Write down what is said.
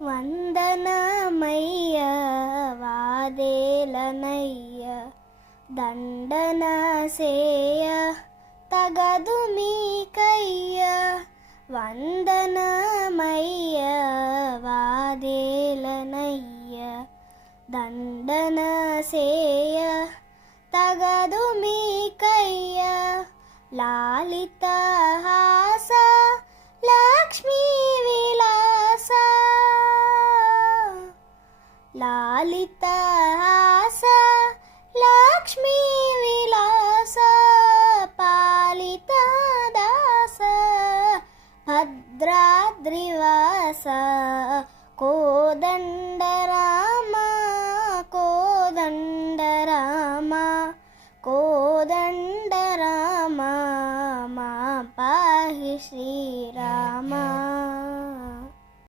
వందనమయ్య వాదేలనయ్య దండన సేయ తగదు మీకయ్య వందనమయ్య వాదేలనయ్య దండన సేయ తగదు మీకయ్య లాలిత హాస లక్ష్మీ విలాస లాలిత హాస లక్ష్మీ విలాస పాలిత దాస భద్రాద్రివాస కోదండ